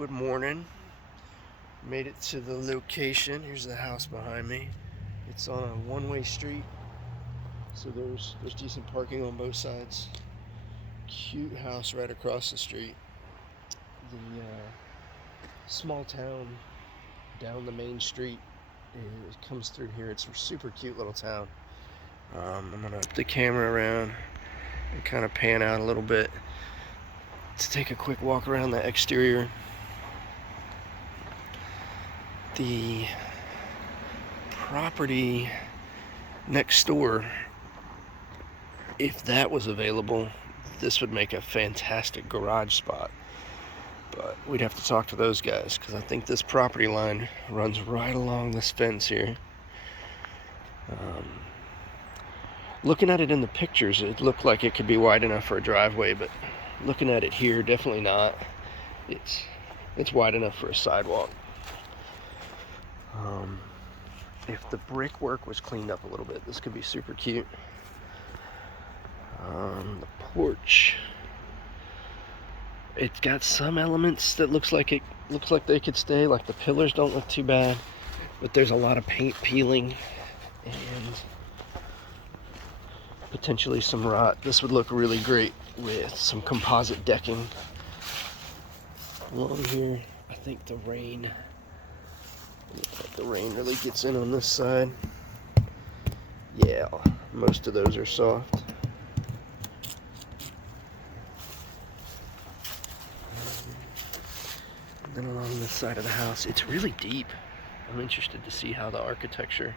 Good morning. Made it to the location. Here's the house behind me. It's on a one-way street, so there's decent parking on both sides. Cute house right across the street. The small town down the main street, it comes through here. It's a super cute little town. I'm gonna put the camera around and kind of pan out a little bit to take a quick walk around the exterior. The property next door, if that was available, this would make a fantastic garage spot. But we'd have to talk to those guys, because I think this property line runs right along this fence here. Looking at it in the pictures, it looked like it could be wide enough for a driveway, but looking at it here, definitely not. It's wide enough for a sidewalk. If the brickwork was cleaned up a little bit, this could be super cute. The porch, it's got some elements that looks like they could stay. Like the pillars don't look too bad, but there's a lot of paint peeling and potentially some rot. This would look really great with some composite decking along here. I think the rain really gets in on this side. Yeah, most of those are soft. And then along this side of the house, it's really deep. I'm interested to see how the architecture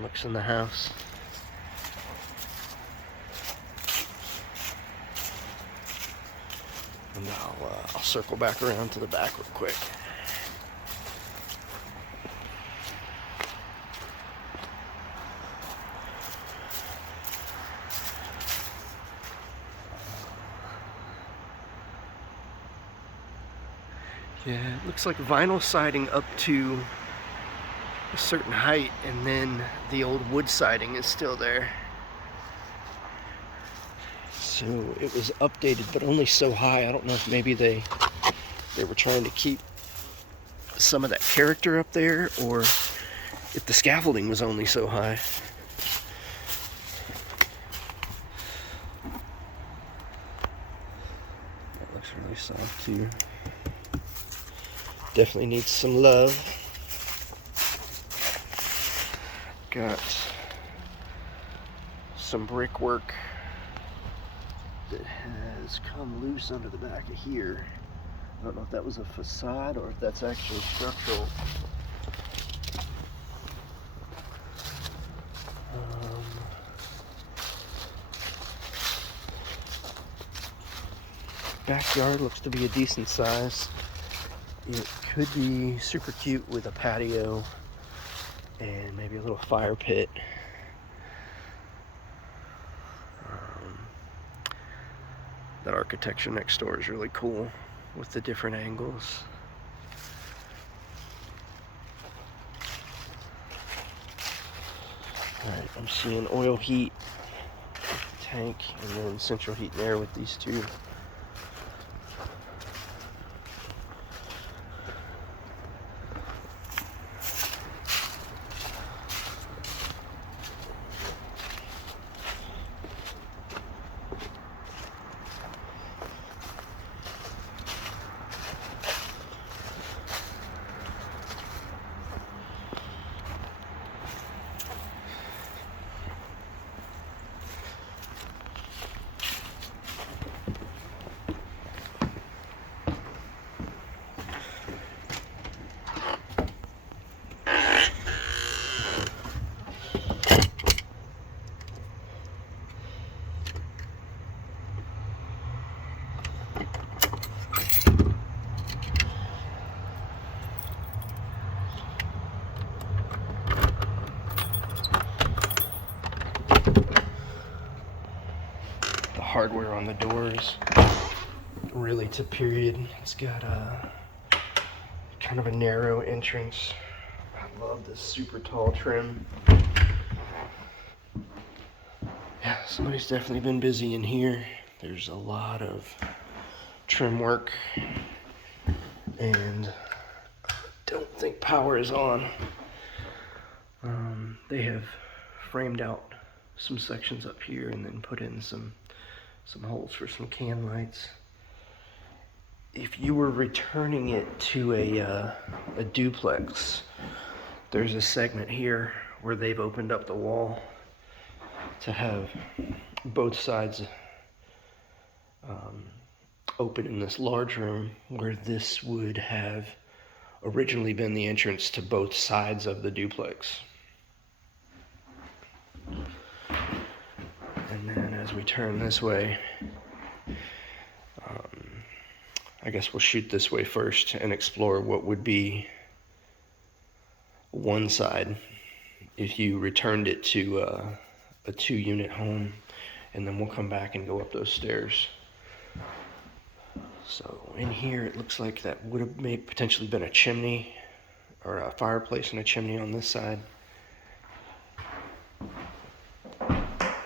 looks in the house. And I'll circle back around to the back real quick. Yeah, it looks like vinyl siding up to a certain height, and then the old wood siding is still there. So it was updated, but only so high. I don't know if maybe they were trying to keep some of that character up there, or if the scaffolding was only so high. That looks really soft too. Definitely needs some love. Got some brickwork that has come loose under the back of here. I don't know if that was a facade or if that's actually structural. Backyard looks to be a decent size. It could be super cute with a patio and maybe a little fire pit. That architecture next door is really cool with the different angles. Alright, I'm seeing oil heat tank and then central heat and air with these two. Hardware on the doors, really to period. It's got a kind of a narrow entrance. I love this super tall trim. Yeah, somebody's definitely been busy in here. There's a lot of trim work and I don't think power is on. They have framed out some sections up here and then put in some holes for some can lights. If you were returning it to a duplex, there's a segment here where they've opened up the wall to have both sides open in this large room, where this would have originally been the entrance to both sides of the duplex. And then as we turn this way, I guess we'll shoot this way first and explore what would be one side if you returned it to a 2-unit home, and then we'll come back and go up those stairs. So in here, it looks like that would have potentially been a chimney, or a fireplace and a chimney on this side.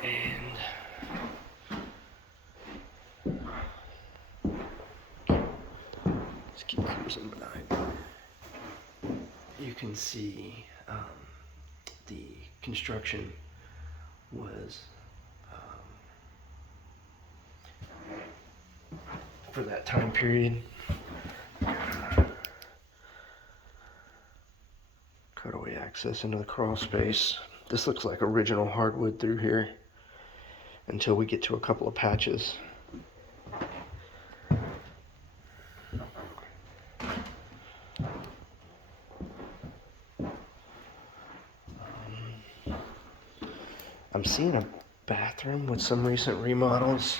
And let's keep cruising by. You can see the construction was for that time period. Cutaway access into the crawl space. This looks like original hardwood through here until we get to a couple of patches. I'm seeing a bathroom with some recent remodels.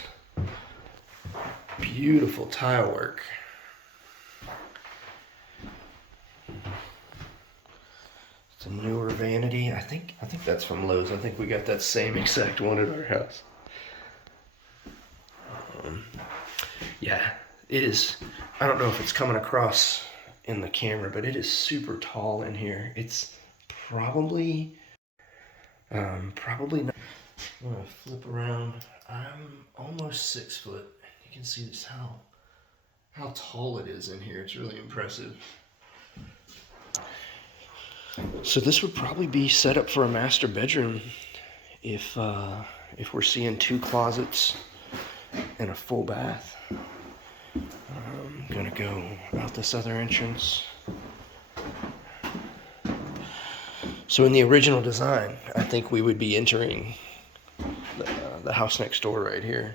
Beautiful tile work. It's a newer vanity. I think that's from Lowe's. I think we got that same exact one at our house. Yeah, it is. I don't know if it's coming across in the camera, but it is super tall in here. It's probably not. I'm gonna flip around. I'm almost 6 foot. You can see just how tall it is in here. It's really impressive. So this would probably be set up for a master bedroom if we're seeing 2 closets and a full bath. I'm gonna go out this other entrance. So in the original design, I think we would be entering the house next door right here.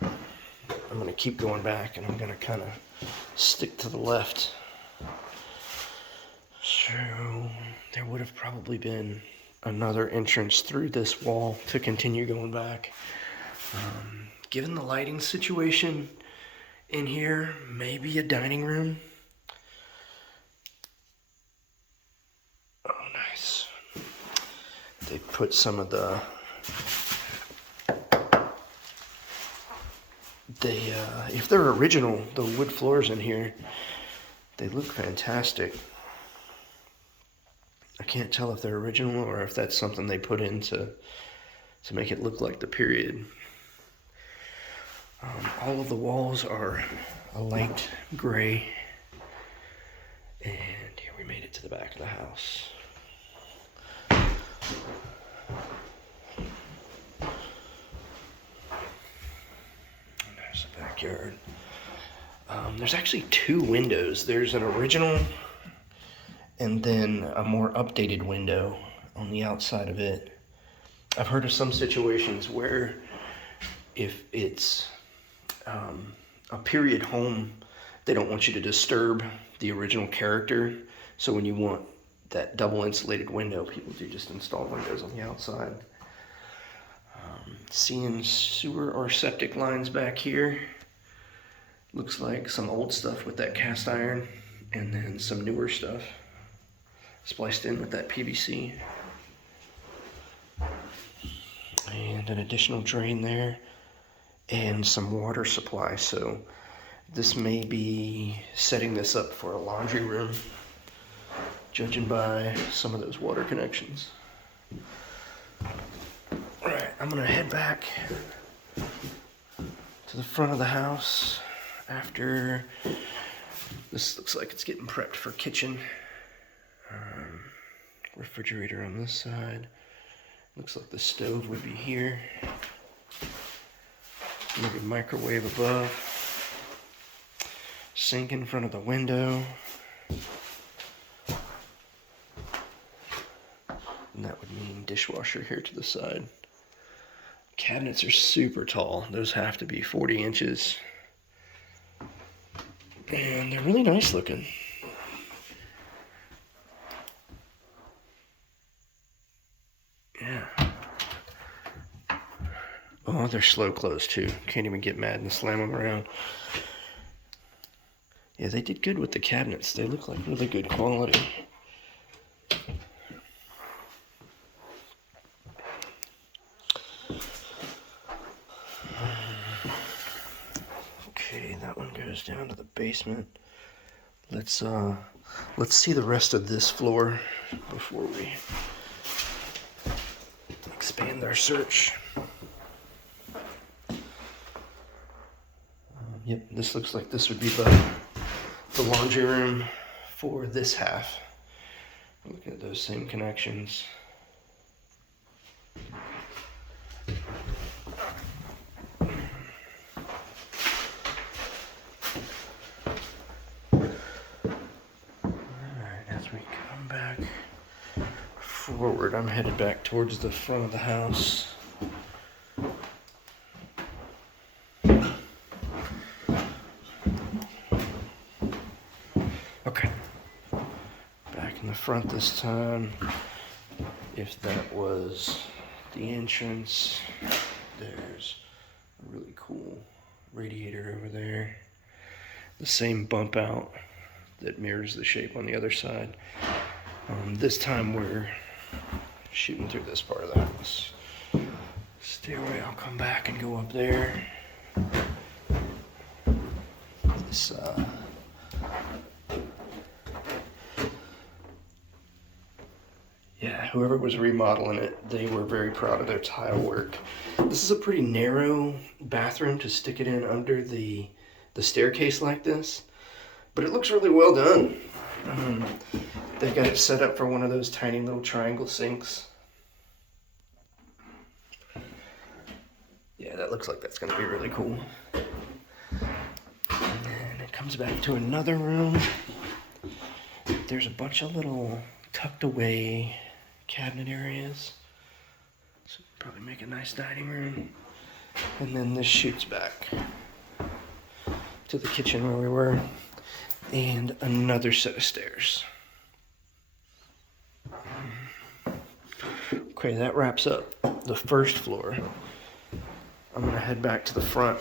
I'm going to keep going back, and I'm going to kind of stick to the left. So there would have probably been another entrance through this wall to continue going back. Given the lighting situation in here, maybe a dining room. Oh, nice. They put some of the if they're original, the wood floors in here, they look fantastic. I can't tell if they're original or if that's something they put in to make it look like the period. All of the walls are a light gray, and here we made it to the back of the house. Backyard. There's actually 2 windows. There's an original and then a more updated window on the outside of it. I've heard of some situations where if it's a period home, they don't want you to disturb the original character. So when you want that double insulated window, people do just install windows on the outside. Seeing sewer or septic lines back here. Looks like some old stuff with that cast iron, and then some newer stuff spliced in with that PVC. And an additional drain there, and some water supply. So this may be setting this up for a laundry room, judging by some of those water connections. All right, I'm gonna head back to the front of the house after This looks like it's getting prepped for kitchen. Refrigerator on this side. Looks like the stove would be here. Maybe microwave above. Sink in front of the window. And that would mean dishwasher here to the side. Cabinets are super tall. Those have to be 40 inches. And they're really nice looking. Yeah. Oh, they're slow close too. Can't even get mad and slam them around. Yeah, they did good with the cabinets. They look like really good quality. Okay, that one goes down to the basement. Let's see the rest of this floor before we expand our search. Yep, this looks like this would be the laundry room for this half. Looking at those same connections. Forward, I'm headed back towards the front of the house. Okay, back in the front this time. If that was the entrance, there's a really cool radiator over there. The same bump out that mirrors the shape on the other side. This time we're shooting through this part of the house. Stairway, I'll come back and go up there. This, yeah, whoever was remodeling it, they were very proud of their tile work. This is a pretty narrow bathroom to stick it in under the staircase like this, but it looks really well done. They've got it set up for one of those tiny little triangle sinks. Yeah, that looks like that's going to be really cool. And then it comes back to another room. There's a bunch of little tucked away cabinet areas. So probably make a nice dining room. And then this shoots back to the kitchen where we were. And another set of stairs. Okay, that wraps up the first floor. I'm gonna head back to the front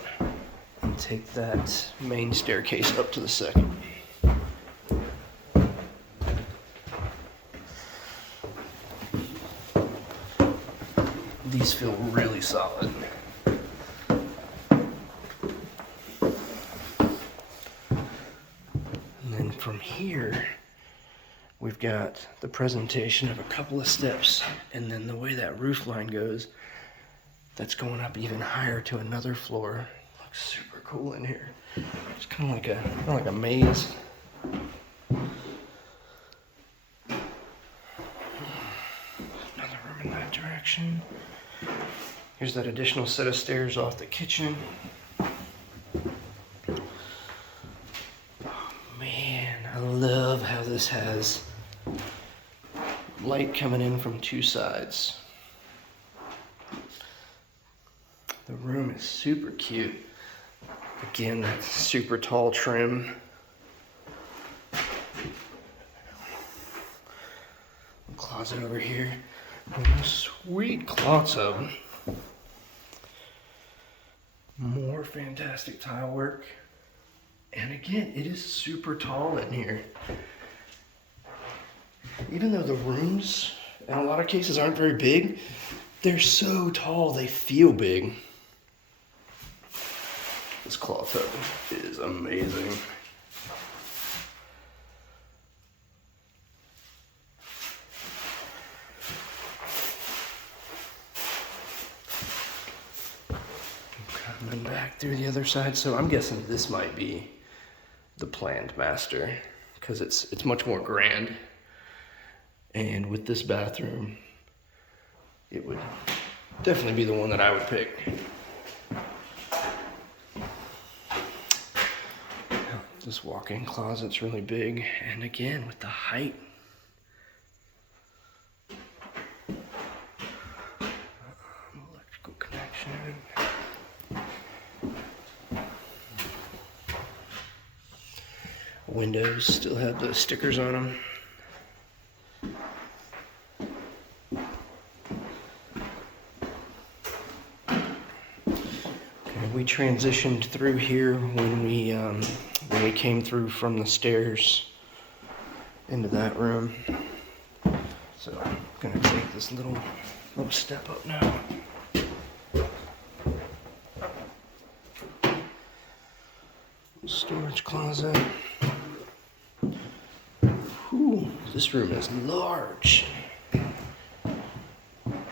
and take that main staircase up to the second. These feel really solid. And then from here, we've got the presentation of a couple of steps, and then the way that roof line goes, that's going up even higher to another floor. Looks super cool in here. It's kind of like a maze. Another room in that direction. Here's that additional set of stairs off the kitchen. Oh man, I love how this has light coming in from two sides. The room is super cute. Again, that super tall trim. Closet over here. And a sweet closet. More fantastic tile work. And again, it is super tall in here. Even though the rooms, in a lot of cases, aren't very big, they're so tall, they feel big. This claw tub is amazing. Coming back through the other side, so I'm guessing this might be the planned master because it's much more grand. And with this bathroom, it would definitely be the one that I would pick. This walk-in closet's really big, and again, with the height. Electrical connection. Windows still have the stickers on them. Okay, we transitioned through here when we came through from the stairs into that room. So I'm gonna take this little step up now. Storage closet. Whew, this room is large.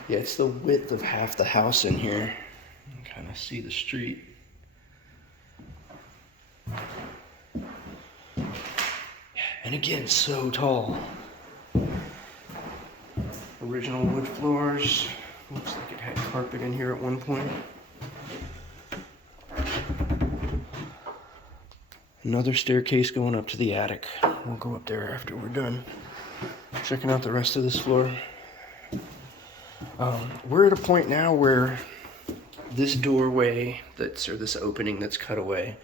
Yeah, it's the width of half the house in here. You can kind of see the street. And again, so tall. Original wood floors. Looks like it had carpet in here at one point. Another staircase going up to the attic. We'll go up there after we're done checking out the rest of this floor. We're at a point now where this doorway or this opening that's cut away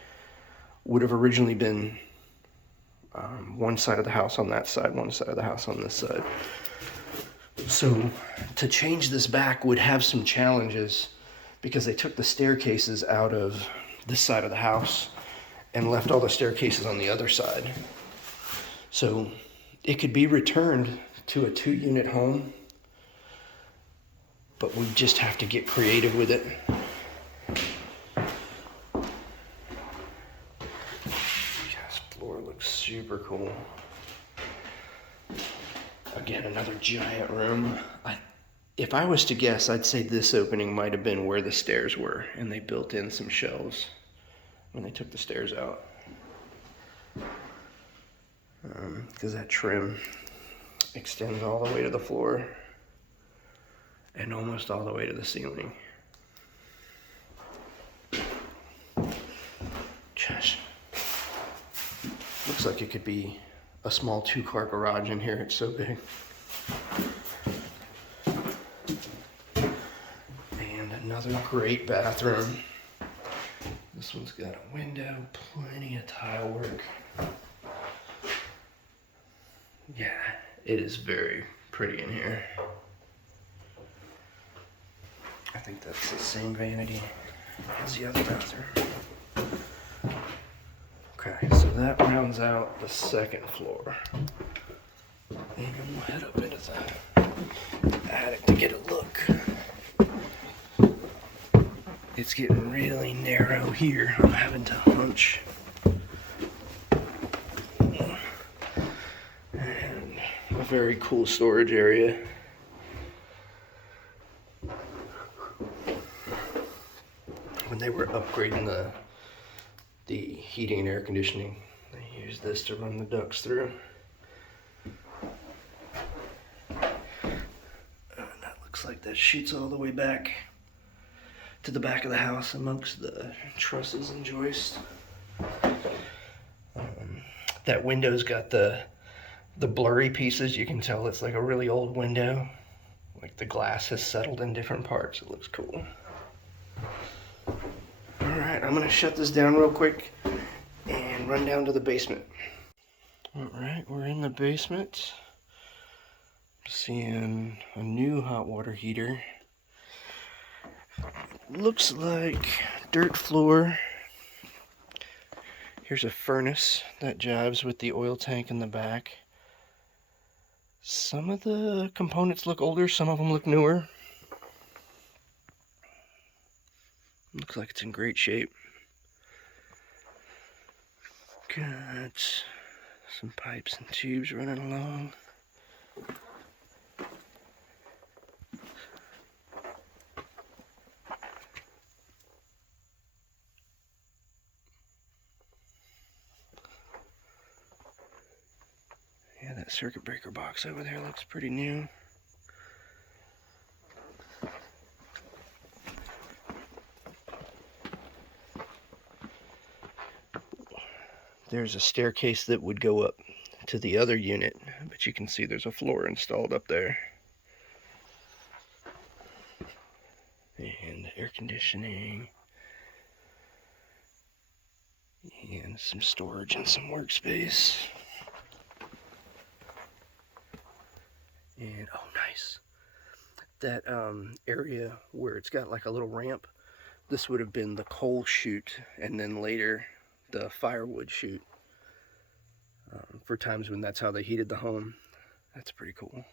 would have originally been one side of the house on that side, one side of the house on this side. So to change this back would have some challenges because they took the staircases out of this side of the house and left all the staircases on the other side. So it could be returned to a 2-unit home, but we just have to get creative with it. This floor looks super cool. Again, another giant room. If I was to guess, I'd say this opening might have been where the stairs were, and they built in some shelves when they took the stairs out. Because that trim extends all the way to the floor and almost all the way to the ceiling. Gosh. Looks like it could be a small 2-car garage in here. It's so big. And another great bathroom. This one's got a window, plenty of tile work. Yeah, it is very pretty in here. I think that's the same vanity as the other bathroom. Okay, so that rounds out the second floor. And we'll head up into the attic to get a look. It's getting really narrow here. I'm having to hunch. And a very cool storage area. When they were upgrading the heating and air conditioning, they used this to run the ducts through. That looks like that shoots all the way back to the back of the house amongst the trusses and joists. That window's got the blurry pieces. You can tell it's like a really old window. Like the glass has settled in different parts. It looks cool. Alright, I'm going to shut this down real quick and run down to the basement. Alright, we're in the basement. Seeing a new hot water heater. Looks like dirt floor. Here's a furnace that jives with the oil tank in the back. Some of the components look older, some of them look newer. Looks like it's in great shape. Got some pipes and tubes running along. circuit breaker box over there looks pretty new. There's a staircase that would go up to the other unit, but you can see there's a floor installed up there. And air conditioning. And some storage and some workspace. And, oh, nice. That area where it's got like a little ramp, this would have been the coal chute, and then later the firewood chute. For times when that's how they heated the home. That's pretty cool.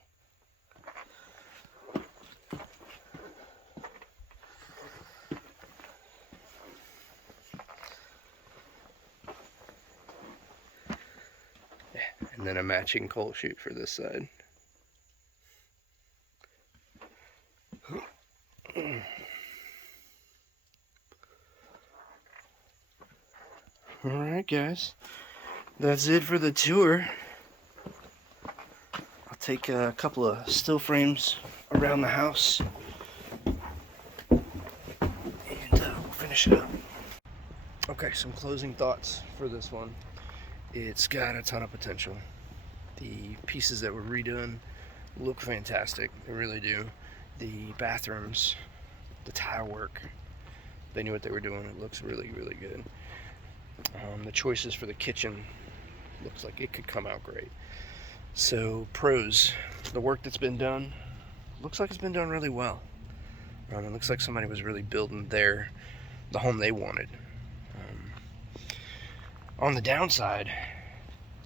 And then a matching coal chute for this side. Alright guys, that's it for the tour. I'll take a couple of still frames around the house and we'll finish it up. Okay, some closing thoughts for this one. It's got a ton of potential. The pieces that were redone look fantastic, they really do. The bathrooms, the tile work, they knew what they were doing. It looks really, really good. The choices for the kitchen looks like it could come out great. So pros, the work that's been done looks like it's been done really well. It looks like somebody was really building the home they wanted. On the downside,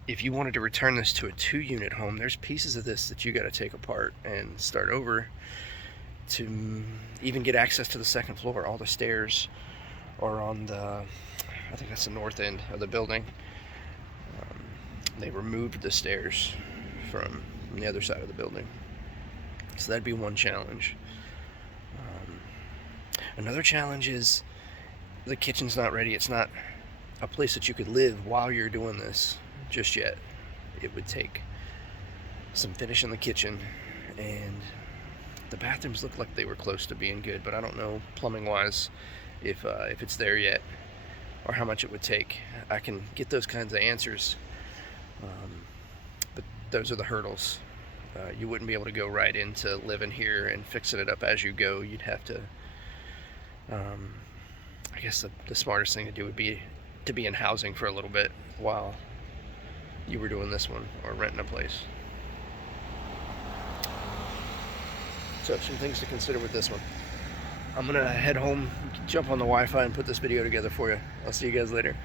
if you wanted to return this to a 2-unit home, there's pieces of this that you got to take apart and start over to even get access to the second floor. All the stairs are on the, I think that's the north end of the building. They removed the stairs from the other side of the building. So that'd be one challenge. Another challenge is the kitchen's not ready. It's not a place that you could live while you're doing this just yet. It would take some finish in the kitchen, and the bathrooms look like they were close to being good, but I don't know plumbing wise if it's there yet or how much it would take. I can get those kinds of answers, but those are the hurdles. You wouldn't be able to go right into living here and fixing it up as you go. You'd have to, I guess the smartest thing to do would be to be in housing for a little bit while you were doing this one, or renting a place. So some things to consider with this one. I'm gonna head home, jump on the Wi-Fi and put this video together for you. I'll see you guys later.